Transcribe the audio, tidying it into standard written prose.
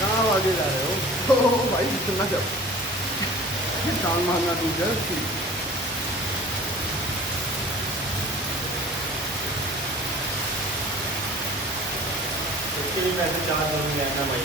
कहाँ आगे जा रहे हो? ओ भाई सुनना जब टांग मारना टूट जाए उसकी। इसके भी पैसे चार्ज होंगे ना भाई।